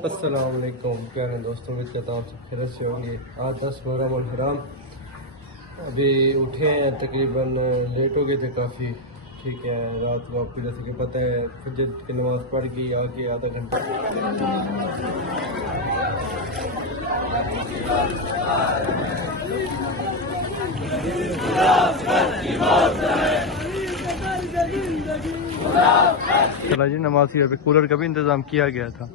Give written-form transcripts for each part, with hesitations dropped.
अस्सलाम वालेकुम प्यारे दोस्तों, उम्मीद करता हूँ सब खैरियत से होंगे। आज 10 मुहर्रम हराम अभी उठे हैं, तकरीबन लेट हो गए थे काफ़ी। ठीक है, रात को आपको जैसे कि पता है फजर की नमाज़ पढ़ के आके आधा घंटा चला जी नमाज पे कूलर का भी इंतज़ाम किया गया था।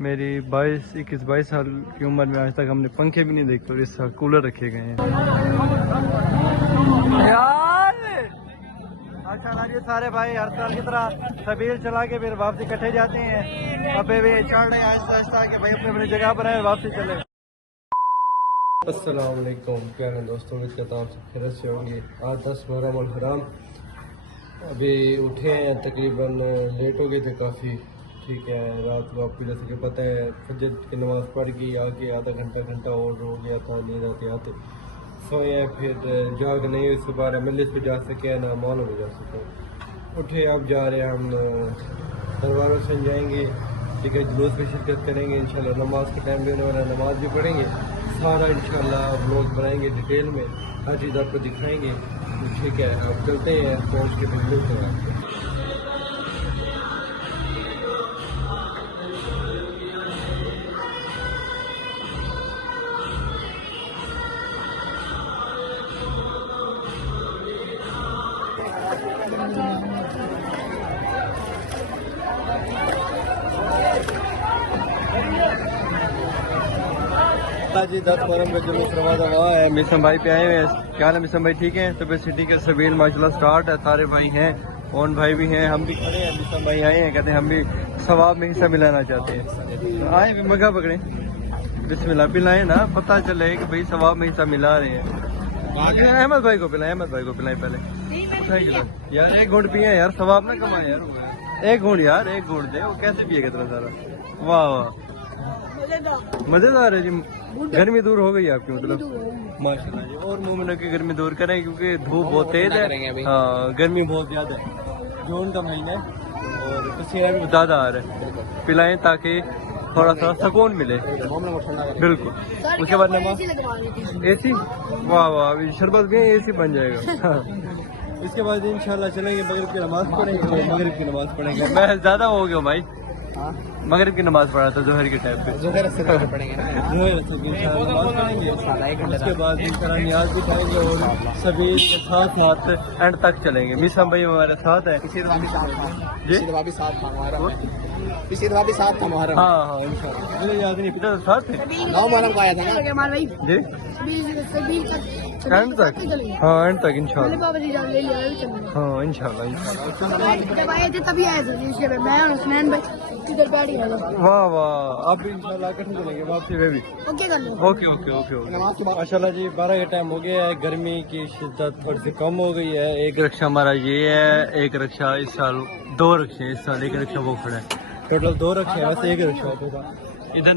मेरी 21-22 साल की उम्र में आज तक हमने पंखे भी नहीं देखे और इस साल कूलर रखे गए हैं यार। अच्छा ये सारे भाई हर साल की तरह सबील चला के फिर वापसी इकट्ठे जाते हैं। अबे भी चढ़ रहे आहिस्ता कि भाई अपनी अपनी जगह पर है, वापसी चले। अस्सलाम वालेकुम प्यारे दोस्तों, उम्मीद करता हूँ सब खैरियत से होंगे। आज 10 मुहर्रम हराम अभी उठे हैं, तकरीबन लेट हो गए थे काफ़ी। ठीक है, रात को आपको जैसे कि पता है फजर की नमाज़ पढ़ के आके आधा घंटा और हो गया था, नींद आते आते सोए हैं। फिर जाग नहीं हुई, सुबह मजलिस पे जा सके ना मॉल में जा सके। उठे अब जा रहे हैं हम दरबारों से जाएंगे। ठीक है, जुलूस में शिरकत करेंगे इंशाल्लाह। नमाज के टाइम भी होने वाला, नमाज भी पढ़ेंगे सारा इंशाल्लाह। व्लॉग बनाएंगे डिटेल में, हर चीज़ आपको दिखाएंगे। ठीक है, आप चलते हैं, पहुँच के फिर मिलते हैं आपको। जी 10 मुहर्रम का जुलूस रवाना हुआ है। मिसम भाई पे आए हुए हैं। क्या हाल है मिसम भाई, ठीक है? तो बस सिटी के सबील माशाल्लाह स्टार्ट है, सारे भाई हैं, ओन भाई भी हैं, हम भी खड़े हैं। मिसम भाई आए हैं, कहते हैं हम भी सवाब में हिस्सा मिलाना चाहते हैं। तो आए भी मगा पकड़े, बिस्मिल्लाह पिलाएं ना, पता चले कि भाई सवाब में हिस्सा मिला रहे हैं। अहमद भाई को पिलाएं, अहमद भाई को पिलाएं पहले। उठाएंगे यार, एक घूंट पिए यार, सवाब ना कमाए यार। एक घूंट यार, एक घूंट दे, वो कैसे पिएगा इतना सारा? वाह वाह, मजेदार है जी। गर्मी दूर हो गई आपकी, मतलब माशाल्लाह जी। और मोमिनों की गर्मी दूर करें क्योंकि धूप बहुत तेज है। हाँ, गर्मी बहुत ज्यादा है, जून का महीना है और पसीना भी ज्यादा आ रहा है। पिलाएं ताकि थोड़ा सा सुकून मिले। बिल्कुल। उसके बाद नमाज AC, वाह वाह, अभी शरबत भी AC बन जाएगा। इसके बाद इंशाल्लाह चलेंगे, मगरिब की नमाज पढ़ेंगे। मगरिब की नमाज पढ़ेंगे, मैं ज्यादा हो गया भाई। मगरिब की नमाज पढ़ा था जोहर के टाइम पे। जोहर से पढ़ेंगे ना, उसके बाद इंशाल्लाह नियाज भी करेंगे और सभी के साथ साथ एंड तक चलेंगे। मिसम भाई हमारे साथ है जी, साथ था हमारा। हाँ हाँ इंशाल्लाह, मुझे याद नहीं, पिता साथ थे। 9 मुहर्रम का आया था ना जी, एंड तक। हाँ एंड तक इंशाल्लाह। हाँ इंशाल्लाह वाह वाह, अब इंशाल्लाह इकट्ठे चलेंगे वापसी में भी। ओके ओके ओके ओके माशाल्लाह जी। 12 का टाइम हो गया है, गर्मी की शिद्दत थोड़ी सी कम हो गई है। एक रिक्शा हमारा ये है, एक रिक्शा इस साल, 2 रिक्शे इस साल, एक रिक्शा वो खड़ा है। टोटल 2 रिक्शे हैं, वैसे एक रिक्शा होगा। इधर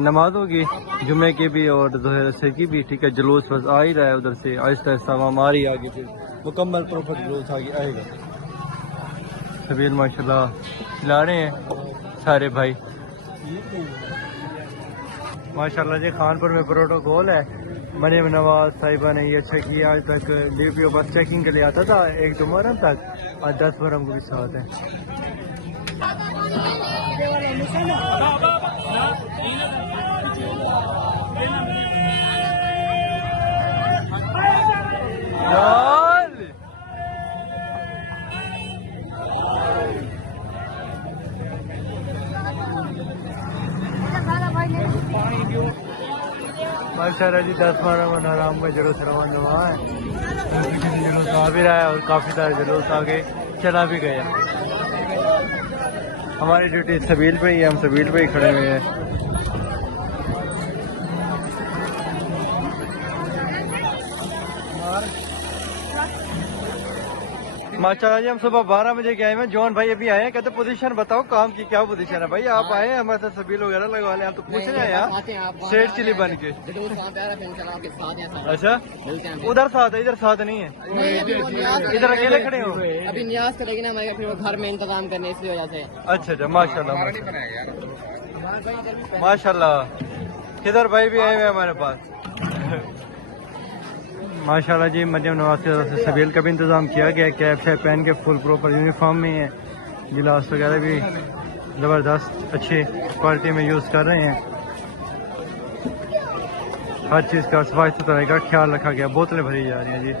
नमाज होगी जुमे की भी और दोहर से की भी। ठीक है, जुलूस बस आ ही रहा है उधर से, आहिस्ता आहिस्ता आ रही आगे, फिर मुकम्मल प्रॉपर जुलूस आगे आएगा। सबील माशाल्लाह खिला रहे हैं सारे भाई माशाल्लाह जी। खानपुर में प्रोटोकॉल है, मरियम नवाज साहिबा ने ये अच्छा किया। आज तक DPO बस चेकिंग के लिए आता था 1-2 मुहर्रम तक, और 10 मुहर्रम को भी साथ है। माशाल्लाह जी 10 मुहर्रम हराम का जुलूस रवाना हुआ है। जुलूस आ भी रहा है और काफ़ी सारे जुलूस आगे चला भी गया। हमारी ड्यूटी सबील पे ही है, हम सबील पे ही खड़े हुए हैं। माशाल्लाह जी, हम सुबह 12 बजे के आए हैं। जॉन भाई अभी आए हैं, कहते पोजीशन बताओ काम की, क्या पोजीशन है भाई? आप आए हैं हमारे साथ सबील वगैरह लगवा लें, आप तो पूछ रहे हैं यार सेठ चिली बन के। अच्छा, उधर साथ है, इधर साथ नहीं है, इधर अकेले खड़े हो? अभी नियाज करेगी ना हमारे, फिर वो घर में इंतजाम करने इसलिए वजह से। अच्छा अच्छा, माशाल्लाह। माशाल्लाह। किधर भाई भी आए हुए हैं हमारे पास। माशाल्लाह जी, मरियम नवाज की तरफ से सबील का भी इंतज़ाम किया गया है। कैप शैप पहन के फुल प्रॉपर यूनिफॉर्म में है। गिलास वगैरह भी ज़बरदस्त अच्छी क्वालिटी में यूज़ कर रहे हैं। हर चीज़ का सफाई सुथराई का ख्याल रखा गया। बोतलें भरी जा रही हैं जी।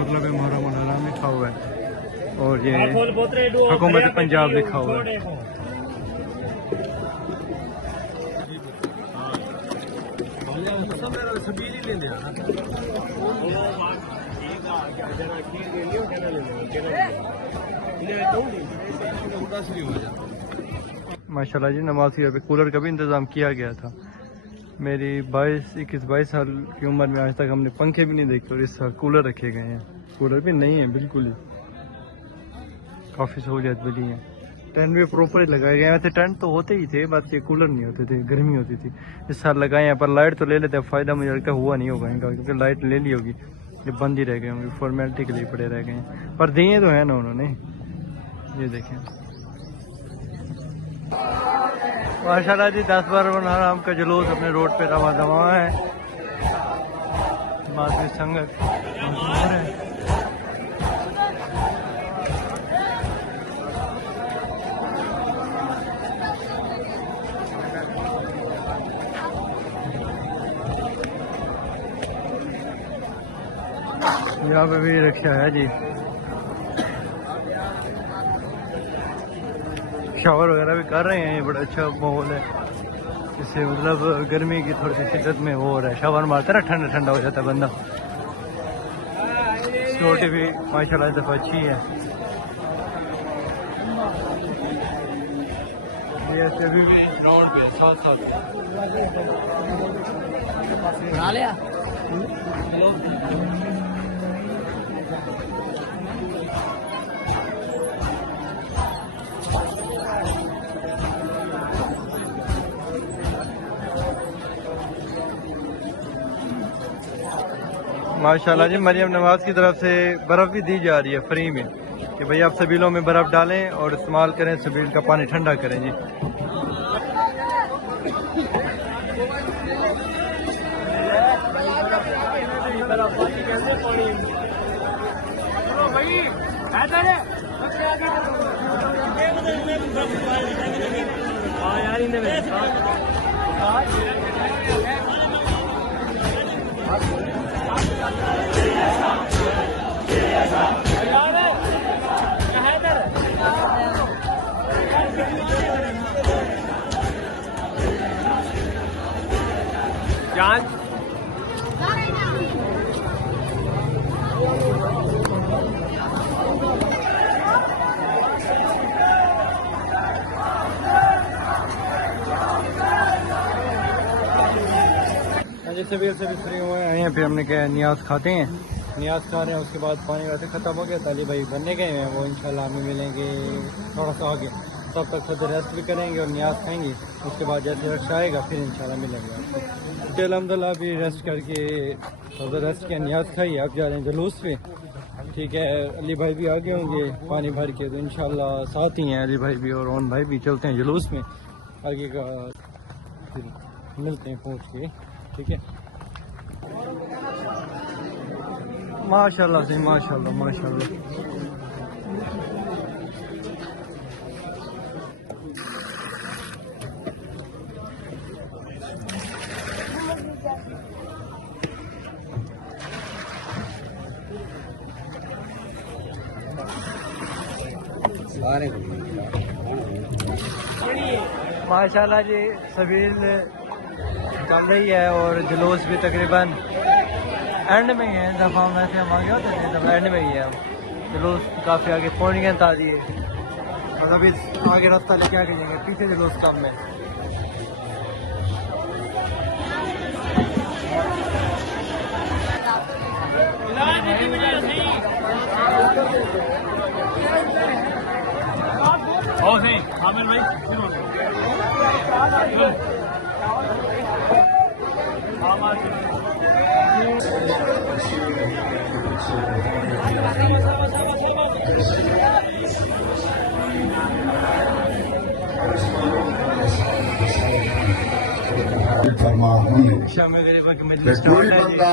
मतलब मुहर्रम उल हराम लिखा हुआ है और ये हुकूमत पंजाब लिखा हुआ है। माशाल्लाह जी, नमाज पे कूलर का भी इंतज़ाम किया गया था। मेरी 21-22 साल की उम्र में आज तक हमने पंखे भी नहीं देखे और इस साल कूलर रखे गए हैं। कूलर भी नहीं है बिल्कुल ही, काफ़ी सहूलियत मिली है। टेंट भी प्रॉपर ही लगाए गए हैं। वैसे टेंट तो होते ही थे, बस ये कूलर नहीं होते थे, गर्मी होती थी। इस साल लगाए हैं पर लाइट तो ले लेते हैं। फ़ायदा मुझे लगता है हुआ नहीं होगा इनका, क्योंकि लाइट ले ली होगी, ये बंद ही रह गए होंगे, फॉर्मेलिटी के लिए पड़े रह गए हैं। पर दिए तो है ना उन्होंने, ये देखें। माशाल्लाह जी, 10-12 हराम का जुलूस अपने रोड पे रवा दवा है। माजूद संगत यहाँ पे भी रिक्शा है जी। शावर वगैरह भी कर रहे हैं, ये बड़ा अच्छा माहौल है। इससे मतलब गर्मी की थोड़ी सी शिद्दत में वो हो रहा है। शावर मारता है ना, ठंडा ठंडा हो जाता है बंदा। सिक्योरिटी भी माशाल्लाह इस दफ़ा अच्छी है। ये ऐसे अभी भी ग्राउंड पे साथ साथ बना लिया। माशाल्लाह जी, मरियम नवाज की तरफ से बर्फ़ भी दी जा रही है फ्री में कि भाई आप सबीलों में बर्फ़ डालें और इस्तेमाल करें, सबील का पानी ठंडा करें जी। जान सबील से भी फ्री हुए हैं। यहाँ पे हमने क्या नियाज खाते हैं, नियाज खा रहे हैं। उसके बाद पानी वैसे ख़त्म हो गया, ताली भाई बनने गए हैं, वो इंशाल्लाह हमें मिलेंगे थोड़ा सा आगे। तब तक खुद रेस्ट भी करेंगे और नियाज खाएंगे। उसके बाद जैसे रक्षा आएगा फिर इंशाल्लाह मिलेंगे आपको। अल्हम्दुलिल्लाह अभी रेस्ट करके खुद रेस्ट किया, नियाज खाई, आप जा रहे हैं जुलूस पे। ठीक है, अली भाई भी आगे होंगे पानी भर के, तो इंशाल्लाह साथ ही हैं अली भाई भी और ओन भाई भी। चलते हैं जुलूस में, आगे का फिर मिलते हैं पहुँच के। ठीक है, माशाल्लाह से माशाल्लाह माशाल्लाह। माशाल्लाह जी, सबील चल रही है और जुलूस भी तकरीबन एंड में ही है। दफ़ा वैसे हम आगे होते थे, दफ़ा एंड में ही है। जुलूस काफ़ी आगे पौड़ियाँ ताज़ी है और अभी आगे रास्ता लेके आगे जाएंगे, पीछे जुलूस कम में। फरमा होने शाम गरीबा की ते मजलिस कोई स्टार्ट है जी। बंदा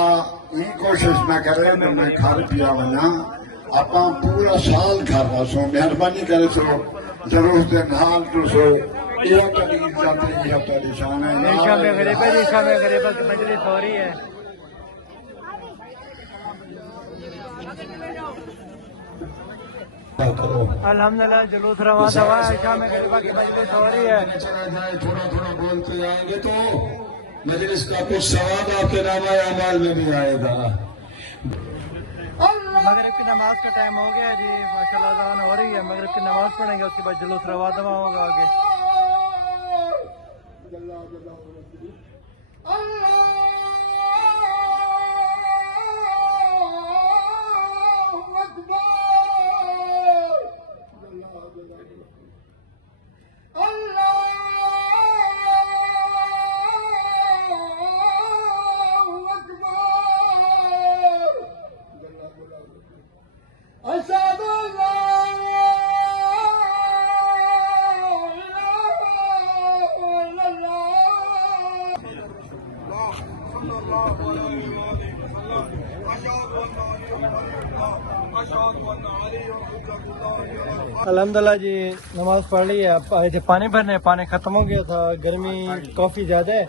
ये कोशिश न करे कि मैं घर पिया वना आप पूरा साल घर रसो मेहरबानी करे सो जरूर से नाल तुसो यह कभी इज्जत यह परेशान है शाम गरीबा जी, शाम गरीबा की मजलिस हो रही है। अल्हम्दुलिल्लाह जुलूस रवा दवा है, शाम गरीबा की मजलिस हो रही है। थोड़ा थोड़ा बोलते जाएंगे तो मजलिस का कुछ सवाब आपके नामा अमाल में भी आएगा। मगरिब की नमाज का टाइम हो गया जी, माशाल्लाह अज़ान हो रही है। मगरिब की नमाज पढ़ेंगे, उसके बाद जुलूस रवा दवा होगा आगे। अल्हम्दुलिल्लाह जी नमाज पढ़ ली है। अब आए थे पानी भरने, पानी खत्म हो गया था, गर्मी काफ़ी ज़्यादा है।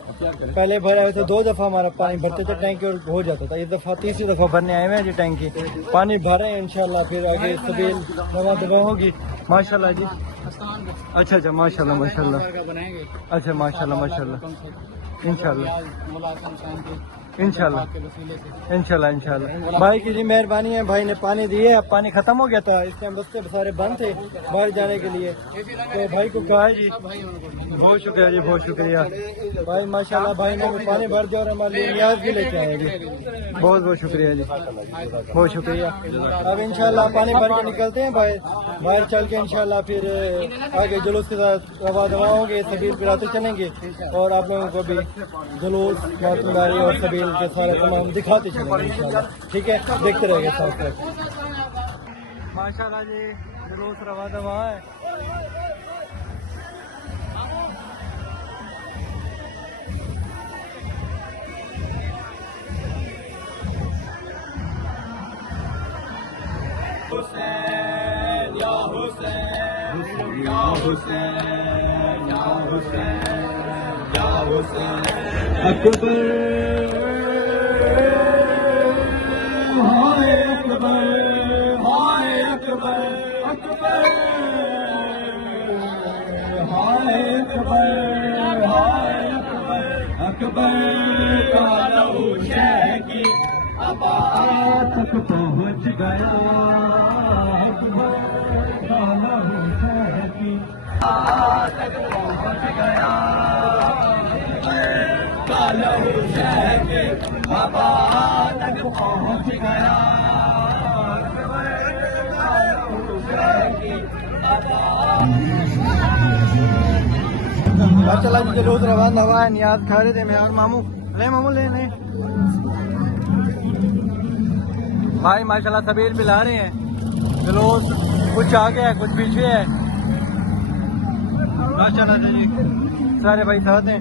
पहले भरे हुए थे 2 दफ़ा हमारा पानी भरते थे टैंकी और हो जाता था, इस दफ़ा तीसरी दफ़ा भरने आए हुए हैं जी टैंकी। पानी भरे हैं इंशाल्लाह, फिर आगे सबील नमाज दवा होगी माशाल्लाह जी। अच्छा अच्छा माशाल्लाह माशाल्लाह, अच्छा माशाल्लाह माशाल्लाह, इंशाल्लाह इंशाल्लाह इंशाल्लाह इंशाल्लाह। भाई की जी मेहरबानी है, भाई ने पानी दिए। अब पानी खत्म हो गया था, इस टाइम बस्ते सारे बंद थे बाहर जाने के लिए, तो भाई को कहा है जी। बहुत शुक्रिया जी, बहुत शुक्रिया भाई, माशाल्लाह भाई ने पानी भर दिया और हमारे लिए नियाज भी लेके आए जी। बहुत बहुत शुक्रिया जी, बहुत शुक्रिया। अब इंशाल्लाह पानी भर के निकलते हैं भाई, बाहर चल के इंशाल्लाह फिर आगे जुलूस के साथ रवा दवा होंगे, सबील पिराते चलेंगे और आप लोगों को भी जुलूस मातमदारी और सबील के सारे तमाम दिखाते चलेंगे इंशाल्लाह। ठीक है, देखते रहेंगे साथ साथ। माशाल्लाह जी जुलूस रवा दवा है। हुसैन या हुसैन या हुसैन या हुसैन या हुसैन अकबर हाय अकबर हाय अकबर अकबर हाय अकबर हाय अकबर अकबर का लहू शह की आबाद तक पहुँच गया। अकबर का लहू शह की आबाद तक पहुँच गया। का लहू शह की आबाद तक पहुँच गया। चला जी जुलूस रवाना हुआ है, नियाज खा रहे थे मैं और मामू। ले मामू ले ले भाई, माशाल्लाह सबील पिला रहे हैं। जुलूस कुछ आगे है कुछ पीछे है, माशाल्लाह जी सारे भाई साथ हैं।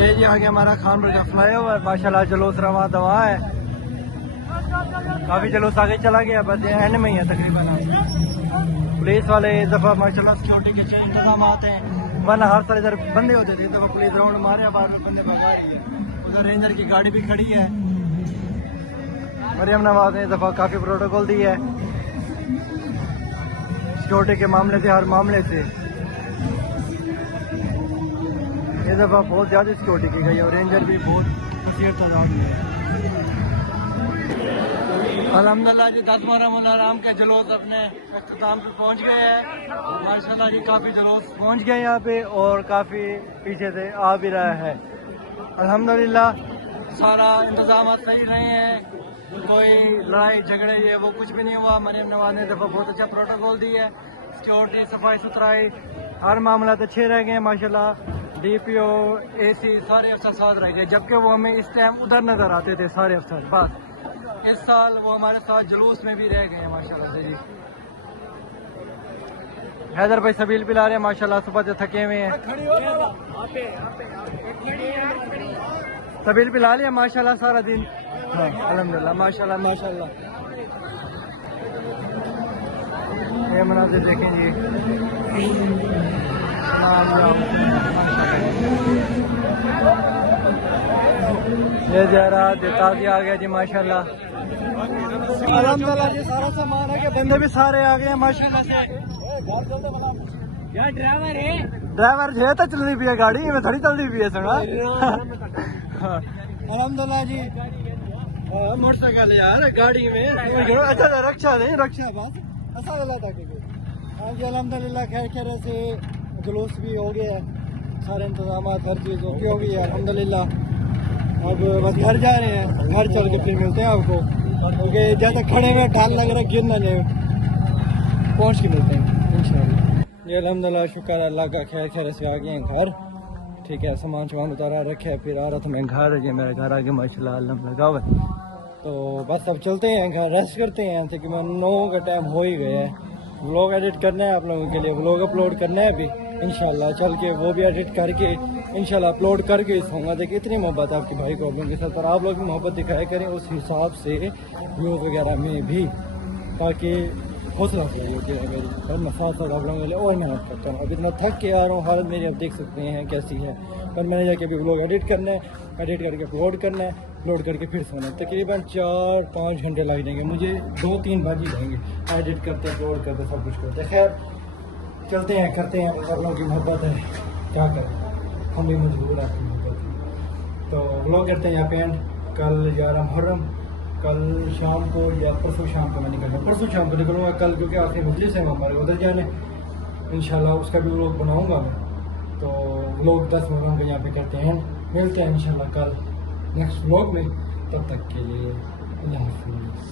ये जी आगे हमारा खानपुर का फ्लाईओवर, माशाल्लाह जुलूस रवा दवा है। काफी जुलूस आगे चला गया, बस एंड में ही है तकरीबन। पुलिस वाले इस दफा माशाल्लाह सिक्योरिटी के इंतजाम हैं, वरना हर साल इधर बंदे होते थे। इस दफा पुलिस राउंड मारे, बार बंदे भगा रही है। उधर रेंजर की गाड़ी भी खड़ी है। मरियम नवाज ने इस दफा काफी प्रोटोकॉल दी है सिक्योरिटी के मामले से, हर मामले से इस दफा बहुत ज्यादा सिक्योरिटी की गई और रेंजर भी बहुत कसीर तादाद में है। अल्हम्दुलिल्लाह जी 10 रमज़ान आराम के जुलूस अपने इख्तिताम पे पहुंच गए हैं। माशाल्लाह जी काफ़ी जुलूस पहुंच गए यहाँ पे और काफ़ी पीछे से आ भी रहा है। अल्हम्दुलिल्लाह सारा इंतजाम सही रहे हैं, कोई लड़ाई झगड़े ये वो कुछ भी नहीं हुआ। मरियम नवाज ने दफ़ा बहुत अच्छा प्रोटोकॉल दी है, सिक्योरिटी सफाई सुथराई हर मामला अच्छे रह गए माशाल्लाह। DPO AC सारे अफसर साथ रह गए, जबकि वो हमें इस टाइम उधर नज़र आते थे सारे अफसर। बस इस साल वो हमारे साथ जुलूस में भी रह गए हैं माशाल्लाह से जी। हैदर भाई सबील पिला रहे हैं माशाल्लाह, सुबह से थके हुए हैं। सबील पिला लिया माशाल्लाह सारा दिन। हाँ अल्हम्दुलिल्लाह माशाल्लाह माशाल्लाह। ये मनाज़िर देखें जी, ये जरा ताज़ी आ गया जी माशाल्लाह। अल्हम्दुलिल्लाह जी सारा सामान है कि बंदे भी सारे आ गए हैं माशाल्लाह से। ड्राइवर है तो चलनी पी है गाड़ी में, थोड़ी चलनी पी है सुना। अल्हम्दुलिल्लाह जी मोटरसाइकिल यार गाड़ी में अच्छा रक्षा नहीं, रक्षा बस ऐसा गला था। हाँ जी अल्हम्दुलिल्लाह खैर खैर से जुलूस भी हो गया है, सारे इंतजाम हर चीज़ ओके हो गई है अल्हम्दुलिल्लाह। अब बस घर जा रहे हैं, घर चल के फिर मिलते हैं आपको, क्योंकि जैसे खड़े में ढाल लग रहा है गिर ना जाए, पहुँच के मिलते हैं इंशाल्लाह। ये अल्हम्दुलिल्लाह शुक्र अल्लाह का खैर खैर से आ गए हैं घर। ठीक है सामान सामान उतारा रखे है, फिर आ रहा था मैं घर, ये मेरा घर आगे माशाल्लाह अल्हम्दुलिल्लाह लगा हुआ। तो बस अब चलते हैं घर, रेस्ट करते हैं तकरीबन 9 का टाइम हो ही गया है। व्लॉग एडिट करना है आप लोगों के लिए, व्लॉग अपलोड करना है अभी इंशाल्लाह, चल के वो भी एडिट करके इंशाल्लाह अपलोड करके सोऊंगा। देखिए इतनी मोहब्बत आपके भाई को आप लोगों के साथ, और आप लोग भी मोहब्बत दिखाया करें उस हिसाब से व्लॉग वगैरह में भी, ताकि हौसला अफजाई होती है मेरी। और मैं साथ साथ आप लोगों के लिए और मेहनत करता हूँ। अब इतना थक के आ रहा हूँ, हालत मेरी अब देख सकते हैं कैसी है। पर मैंने जाके अभी व्लॉग एडिट करना है, एडिट करके अपलोड करना है, अपलोड करके फिर सोना है। तकरीबन 4-5 घंटे लग जाएंगे मुझे, 2-3 बज ही जाएंगे एडिट करते अपलोड करते सब कुछ करते। खैर चलते हैं करते हैं, बस आप लोगों की मोहब्बत है क्या करें, हम भी मजबूर हैं आपकी मोहब्बत। तो व्लॉग करते हैं यहाँ पे एंड। कल 11 मुहर्रम, कल शाम को या परसों शाम को मैं निकलूँगा, परसों शाम को निकलूँगा कल, क्योंकि आखिरी मजलिस है हमारे उधर जाने, इंशाल्लाह उसका भी व्लॉग बनाऊँगा मैं। तो व्लॉग 10 मुहर्रम को यहाँ पे करते हैं, मिलते हैं इंशाल्लाह कल नेक्स्ट व्लॉग में। तब तक के लिए अल्लाह हाफ़िज़।